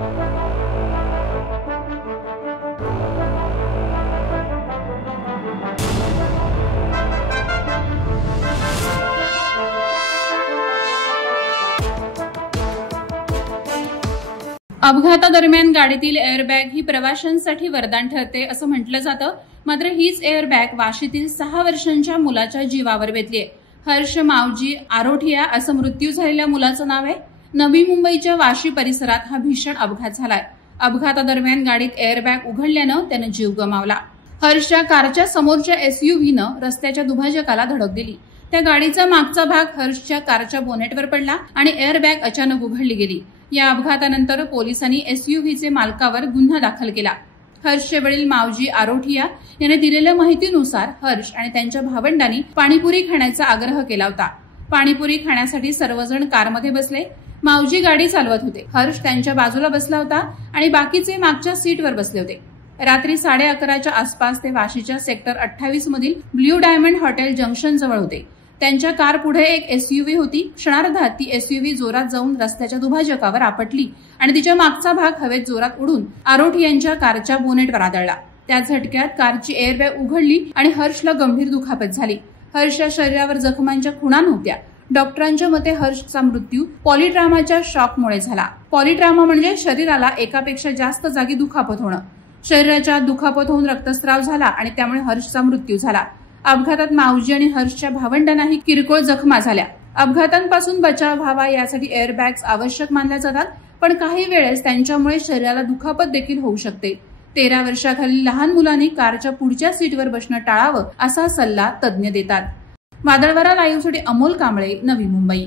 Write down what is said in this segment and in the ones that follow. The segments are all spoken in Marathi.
अपघातादरम्यान गाडीतील एअरबॅग ही प्रवाशांसाठी वरदान ठरते असं म्हटलं जातं। मात्र हीच एअरबॅग वाशीतील 6 वर्षांच्या मुलाच्या जीवावर बेतलीये। हर्ष मावजी आरोठिया असं मृत्यू झालेल्या मुलाचं नाव आहे। नवी मुंबईच्या वाशी परिसरात हा भीषण अपघात झालाय। अपघातादरम्यान गाडीत एअरबॅग उघडल्यानं त्यानं जीव गमावला। हर्षच्या कारच्या समोरच्या एसयूव्हीनं रस्त्याच्या दुभाजकाला धडक दिली। त्या गाडीचा मागचा भाग हर्षच्या कारच्या बोनेटवर पडला आणि एअरबॅग अचानक उघडली गेली। या अपघातानंतर पोलिसांनी एसयूव्हीचे मालकावर गुन्हा दाखल केला। हर्षचे वडील मावजी आरोठिया यांनी दिलेल्या माहितीनुसार हर्ष आणि त्यांच्या भावंडांनी पाणीपुरी खाण्याचा आग्रह केला होता। पाणीपुरी खाण्यासाठी सर्वजण कारमध्ये बसले। मावजी गाडी चालवत होते। हर्ष त्यांच्या बाजूला बसला होता आणि बाकीचे मागच्या सीटवर बसले होते। रात्री 11:30च्या आसपास ते वाशीच्या सेक्टर 28 मधील ब्ल्यू डायमंड हॉटेल जंक्शन जवळ होते। त्यांच्या कार पुढे एक एसयूव्ही होती। क्षणार्धात ती एसयूव्ही जोरात जाऊन रस्त्याच्या दुभाजकावर आपटली आणि तिच्या मागचा भाग हवेत जोरात उडून आरोठियांच्या कारच्या बोनेटवर आदळला। त्या झटक्यात कारची एअरबॅग उघडली आणि हर्षला गंभीर दुखापत झाली। हर्षच्या शरीरावर जखमांच्या खुणा नव्हत्या। डॉक्टरांच्या मते हर्षचा मृत्यू पॉलिट्रॉमाच्या शॉकमुळे झाला। पॉलिट्रॉमा म्हणजे शरीराला एकापेक्षा जास्त जागी दुखापत होणं। शरीराच्या दुखापत होऊन रक्तस्राव झाला आणि त्यामुळे हर्षचा मृत्यू झाला। अपघातात मावजी आणि हर्षच्या भावंडांनाही किरकोळ जखमा झाल्या। अपघातांपासून बचाव व्हावा यासाठी एअरबॅग्स आवश्यक मानल्या जातात, पण काही वेळेस त्यांच्यामुळे शरीराला दुखापत देखील होऊ शकते। 13 वर्षाखालील लहान मुलांनी कारच्या पुढच्या सीटवर बसणं टाळावं असा सल्ला तज्ज्ञ देतात। वादळवारा लाईव्हसाठी अमोल कांबळे, नवी मुंबई।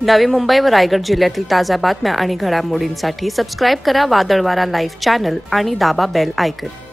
नवी मुंबई व रायगड जिल्ह्यातील ताज्या बातम्या आणि घडामोडींसाठी सबस्क्राईब करा वादळवारा लाईव्ह चॅनल आणि दाबा बेल आयकॉन।